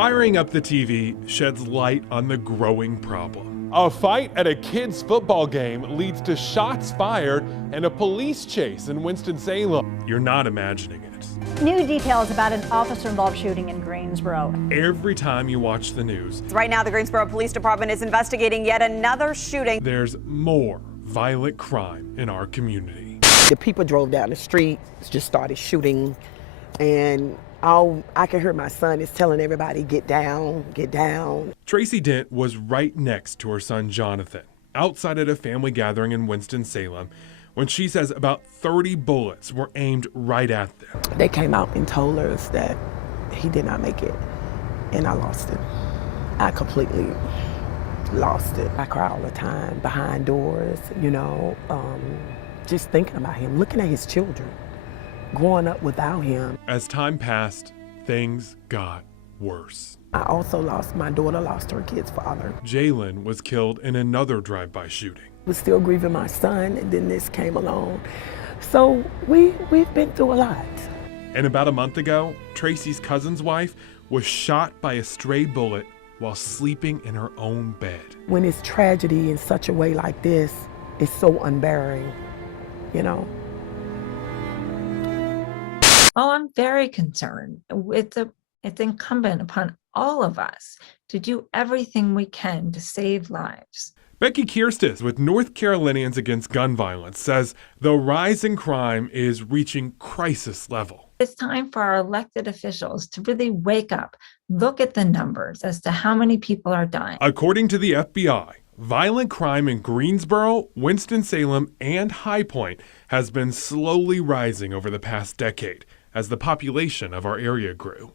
Firing up the TV sheds light on the growing problem. A fight at a kids' football game leads to shots fired and a police chase in Winston-Salem. You're not imagining it. New details about an officer-involved shooting in Greensboro. Every time you watch the news, right now the Greensboro Police Department is investigating yet another shooting. There's more violent crime in our community. The people drove down the street, just started shooting, and I can hear my son is telling everybody, get down, get down. Tracy Dent was right next to her son Jonathan, outside at a family gathering in Winston-Salem, when she says about 30 bullets were aimed right at them. They came out and told us that he did not make it, and I lost him. I completely lost it. I cry all the time behind doors, just thinking about him, looking at his children, growing up without him. As time passed, things got worse. I also lost, my daughter lost her kid's father. Jalen was killed in another drive-by shooting. I was still grieving my son, and then this came along. So we've been through a lot. And about a month ago, Tracy's cousin's wife was shot by a stray bullet while sleeping in her own bed. When it's tragedy in such a way like this, it's so unbearing, Oh, I'm very concerned. It's incumbent upon all of us to do everything we can to save lives. Becky Kierstis with North Carolinians Against Gun Violence says the rise in crime is reaching crisis level. It's time for our elected officials to really wake up, look at the numbers as to how many people are dying. According to the FBI, violent crime in Greensboro, Winston-Salem, and High Point has been slowly rising over the past decade as the population of our area grew.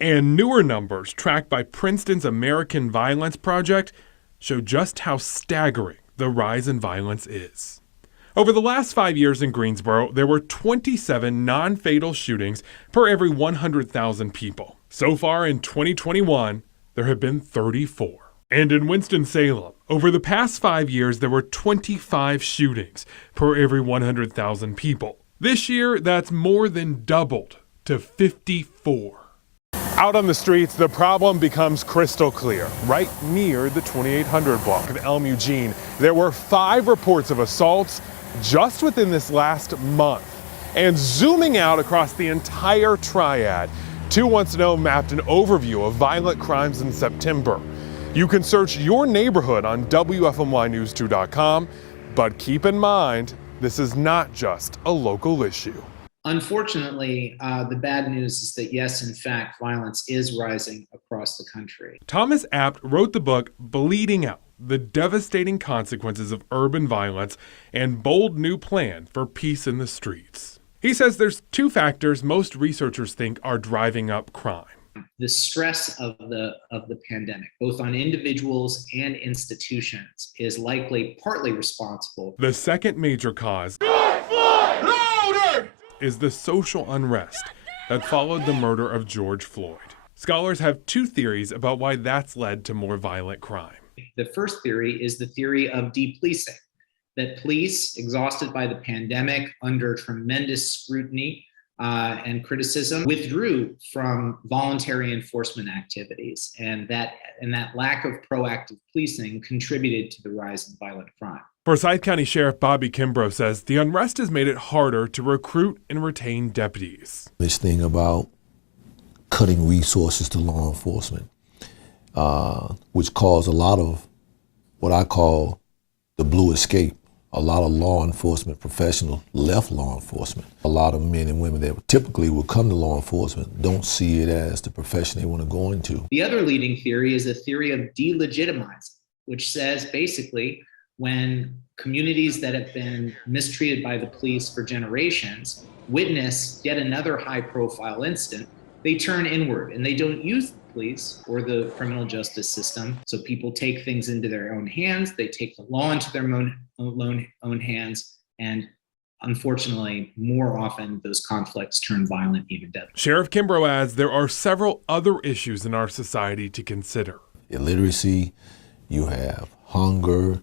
And newer numbers tracked by Princeton's American Violence Project show just how staggering the rise in violence is. Over the last 5 years in Greensboro, there were 27 non-fatal shootings per every 100,000 people. So far in 2021, there have been 34. And in Winston-Salem, over the past 5 years, there were 25 shootings per every 100,000 people. This year, that's more than doubled to 54. Out on the streets, the problem becomes crystal clear. Right near the 2800 block of Elm Eugene, there were 5 reports of assaults just within this last month. And zooming out across the entire Triad, 2 Wants to Know mapped an overview of violent crimes in September. You can search your neighborhood on WFMYnews2.com, but keep in mind, this is not just a local issue. Unfortunately, the bad news is that yes, in fact, violence is rising across the country. Thomas Abt wrote the book Bleeding Out: The Devastating Consequences of Urban Violence and Bold New Plan for Peace in the Streets. He says there's 2 factors most researchers think are driving up crime. The stress of the pandemic, both on individuals and institutions, is likely partly responsible. The second major cause is the social unrest that followed the murder of George Floyd. Scholars have 2 theories about why that's led to more violent crime. The first theory is the theory of depolicing, that police, exhausted by the pandemic, under tremendous scrutiny and criticism, withdrew from voluntary enforcement activities, and that lack of proactive policing contributed to the rise in violent crime. Forsyth County Sheriff Bobby Kimbrough says the unrest has made it harder to recruit and retain deputies. This thing about cutting resources to law enforcement, which caused a lot of what I call the blue escape. A lot of law enforcement professionals left law enforcement. A lot of men and women that typically would come to law enforcement don't see it as the profession they want to go into. The other leading theory is a theory of delegitimizing, which says basically when communities that have been mistreated by the police for generations witness yet another high-profile incident, they turn inward and they don't use the police or the criminal justice system. So people take things into their own hands, they take the law into their own hands, and unfortunately, more often those conflicts turn violent, even deadly. Sheriff Kimbrough adds there are several other issues in our society to consider. Illiteracy, you have hunger.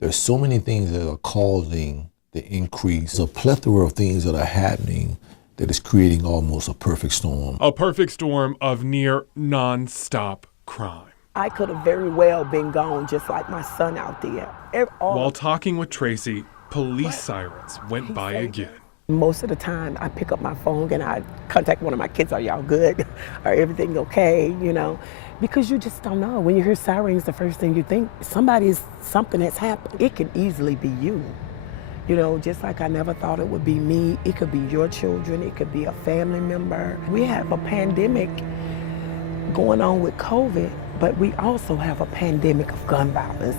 There's so many things that are causing the increase. A plethora of things that are happening that is creating almost a perfect storm. A perfect storm of near non-stop crime. I could have very well been gone just like my son out there. While talking with Tracy, police sirens went by again. Most of the time, I pick up my phone and I contact one of my kids. Are y'all good? Are everything okay? You know, because you just don't know. When you hear sirens, the first thing you think, something has happened. It can easily be you. You know, just like I never thought it would be me. It could be your children. It could be a family member. We have a pandemic going on with COVID, but we also have a pandemic of gun violence.